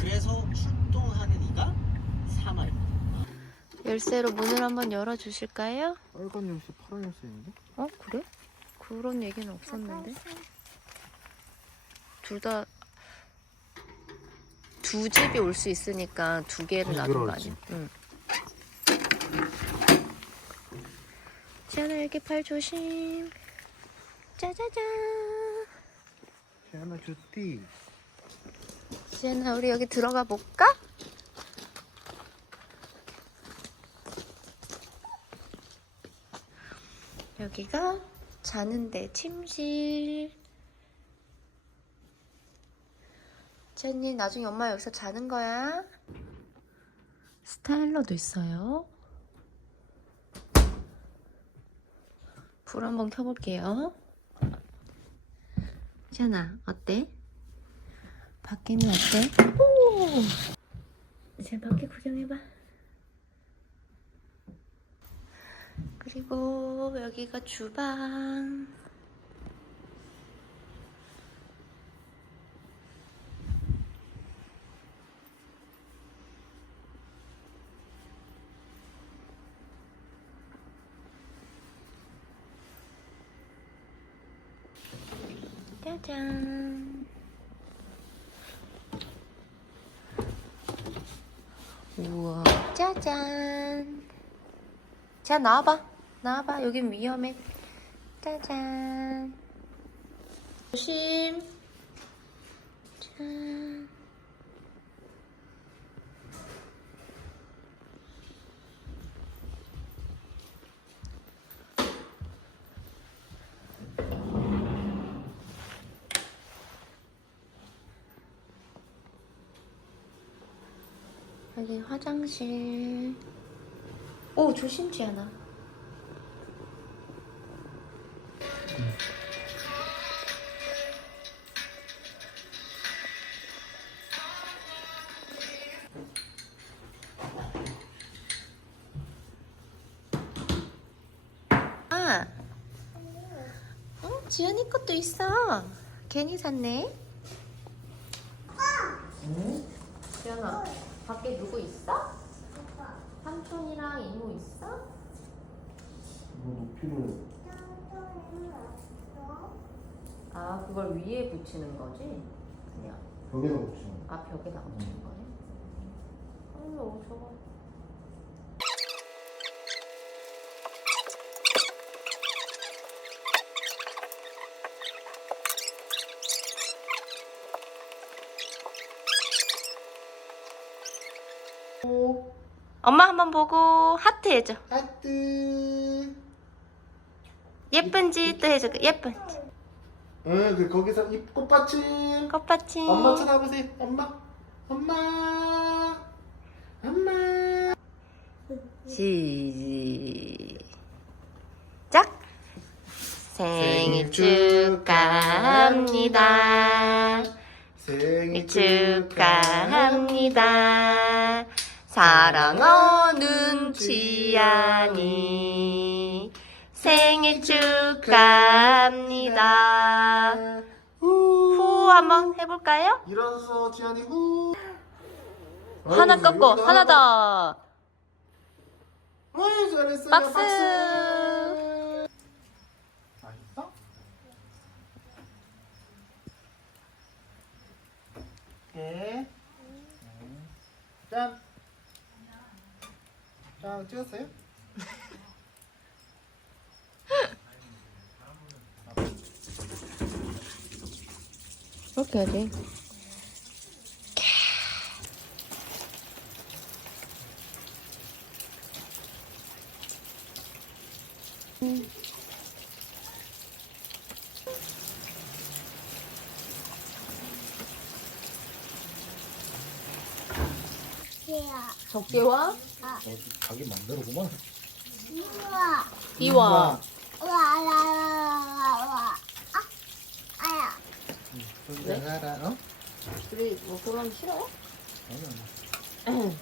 그래서 출동하는 이가 사마입니다. 열쇠로 문을 한번 열어 주실까요? 빨간 열쇠, 파란 열쇠 있는데? 어 그래? 그런 얘기는 없었는데 둘 다 두 집이 올 수 있으니까 두 개를 아, 놔둔 거. 아니야? 응. 지안아 여기 팔 조심. 짜자잔. 하나 주띠. 지안아 우리 여기 들어가 볼까? 여기가 자는데 침실. 지안이 나중에 엄마 여기서 자는 거야. 스타일러도 있어요. 불 한번 켜볼게요. 지안아 어때? 밖에는 어때? 오! 이제 밖에 구경해봐. 그리고 여기가 주방. 짜잔. 우와, 짜잔. 자, 나와봐. 나와봐. 여긴 위험해. 짜잔. 조심. 짠. 여기 화장실. 오, 조심, 지 않아 아, 어, 지연이 것도 있어. 괜히 샀네. 지연아, 밖에 누구 있어? 삼촌이랑 이모 있어? 이거 높이를 아, 그걸 위에 붙이는 거지? 그냥. 벽에다 붙이는 아, 벽에다 붙이는 거네? 아유, 저거. 엄마 한번 보고 하트 해줘. 하트. 예쁜 짓도 해줘. 예쁜 짓. 응, 그 거기서 이 꽃받침. 꽃받침. 엄마 쳐다보세요. 엄마. 엄마. 엄마. 시작. 생일 축하합니다. 생일 축하합니다. 사랑하는 지안이 생일 축하합니다. 후 한번 해볼까요? 일어서 지안이 후. 하나 아이고, 꺾고 여기다 하나 더. 어이 잘했어요. 박수. 맛있어? 예. 짠. 짠 찍었어요? 이렇게 해야지. 적게와 어디 가게 만들어구만. 비와 네? 나가라. 어? 우리 뭐 그런 싫어요? 아니 아니.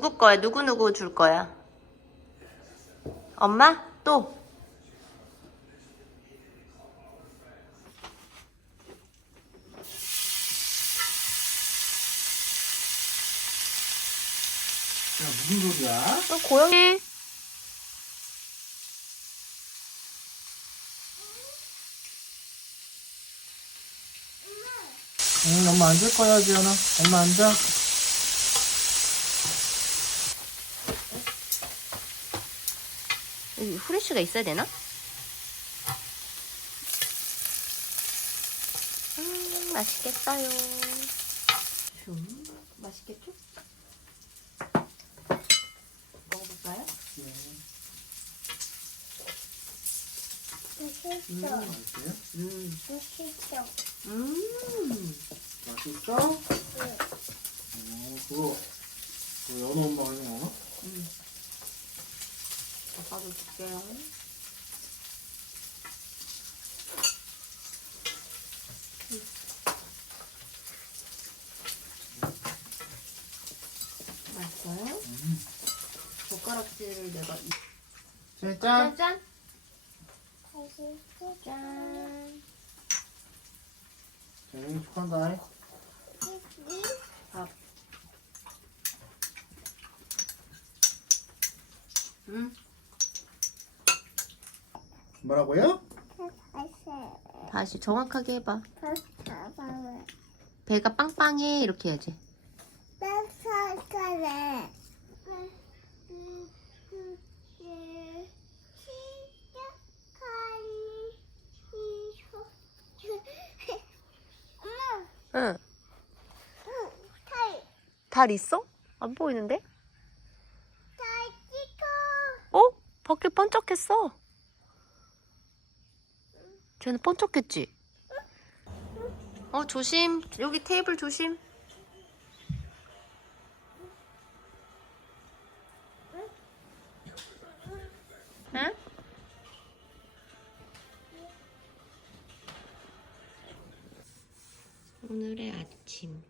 누구 거야? 누구 누구 줄 거야? 엄마? 또? 야 무슨 소리야? 또 고양이? 응 엄마 앉을 거야 지연아 엄마 앉아 여기 후레쉬가 있어야 되나? 음, 맛있겠어요. 좀 맛있겠죠? 먹어볼까요? 맛있어요? 음, 맛있어. 음. 맛있어? 어 그거 그 연어 엄마가 해먹어 아 빠도 줄게요. 맛있어요? 음. 젓가락질을 내가 이- 짠! 짠! 짠! 재능이 축한다 밥. 음, 뭐라고요? 다시 정확하게 해봐. 배가 빵빵해 이렇게 해야지. 응. 달 있어? 안 보이는데? 타이 찍어. 어? 밖에 번쩍했어. 쟤는 번쩍했지? 어, 조심. 여기 테이블 조심. 응? 오늘의 아침.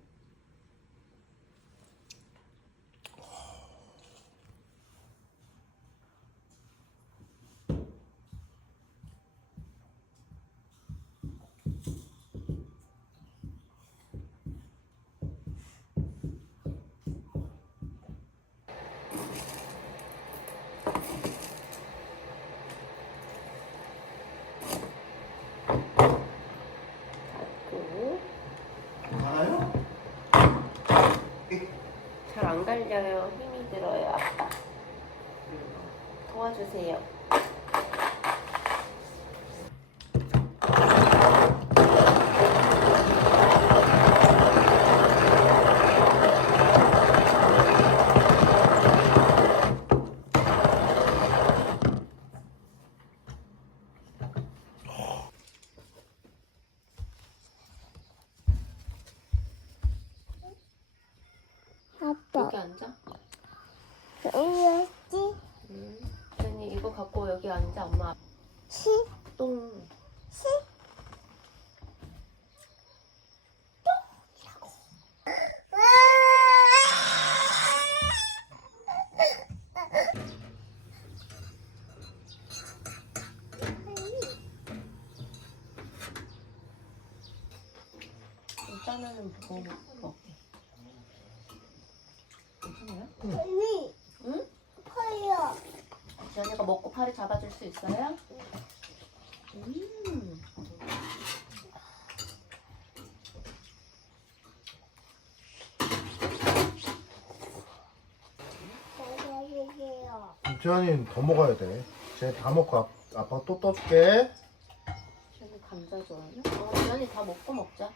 고 알아요? 잘 안 갈려요. 힘이 들어요, 아빠. 도와주세요. 아빠, 여기 앉아. 왜지? 응. jenny 이거 갖고 여기 앉아, 엄마. 시, 똥. 시. 일단은 뭐 먹게. 괜찮아요? 언니, 응? 커요. 지연이가 먹고 팔을 잡아줄 수 있어요? 음. 지연이 더 먹어야 돼. 쟤 다 먹고 아, 아빠 또 떠줄게. 지연이 감자 좋아하냐? 어, 지연이 다 먹고 먹자.